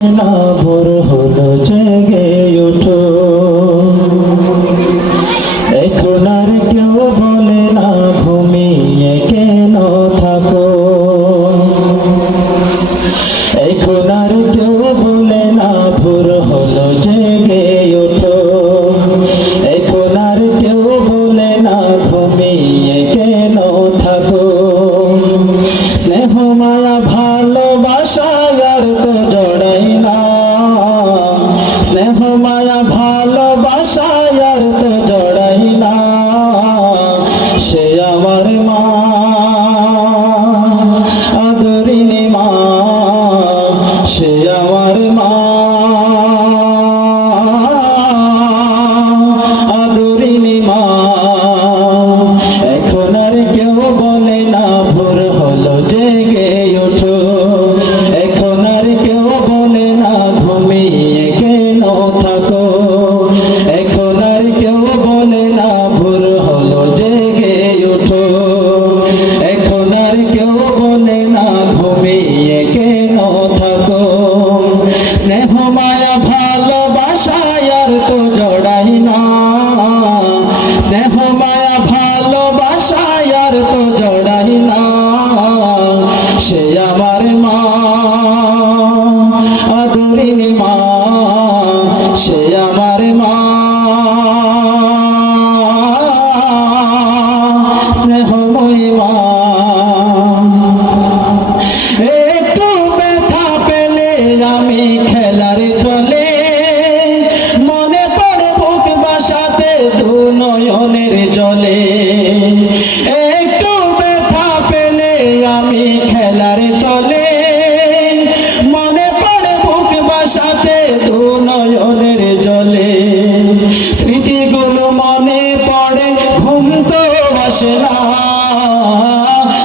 ভোর হলো জেগে উঠো এখন আর কেউ বলে না ঘুমিয়ে কেন? cheia. Oh, my God.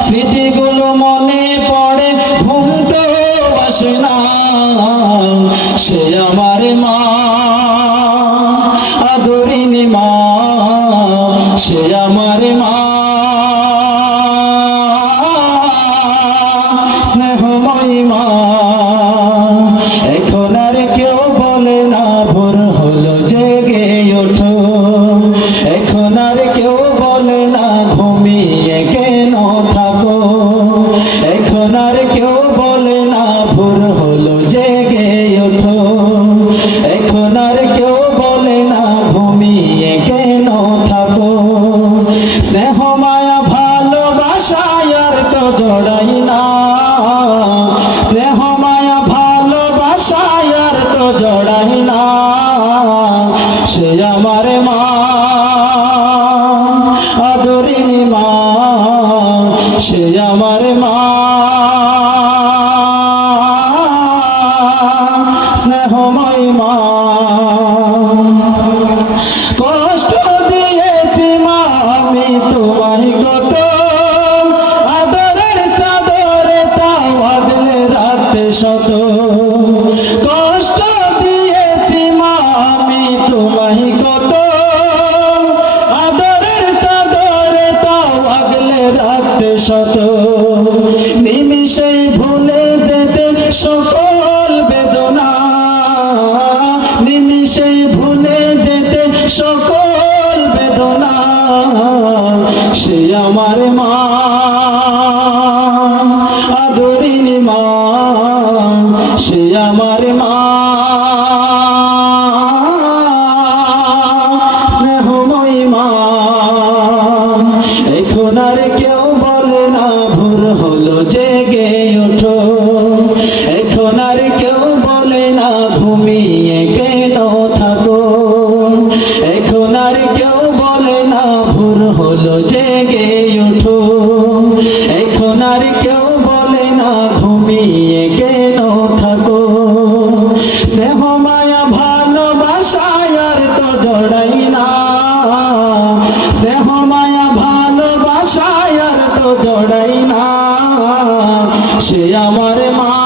স্মৃতিগুলো মনে পড়ে ঘুম তো আসলাম সে আমার মা আদরিনী মা সে আমার মা। জড়াই না, সে আমার মা। আদরিনী মা, সে আমার মা। স্নেহময় মা। কষ্ট দিয়েছি মা, আমি তোমায় কত। আদরের তা বাদলে রাতে শত। Santa. জড়াই না স্নেহ মায়া ভালোবাসায় আর তো জড়াই না সে আমার মা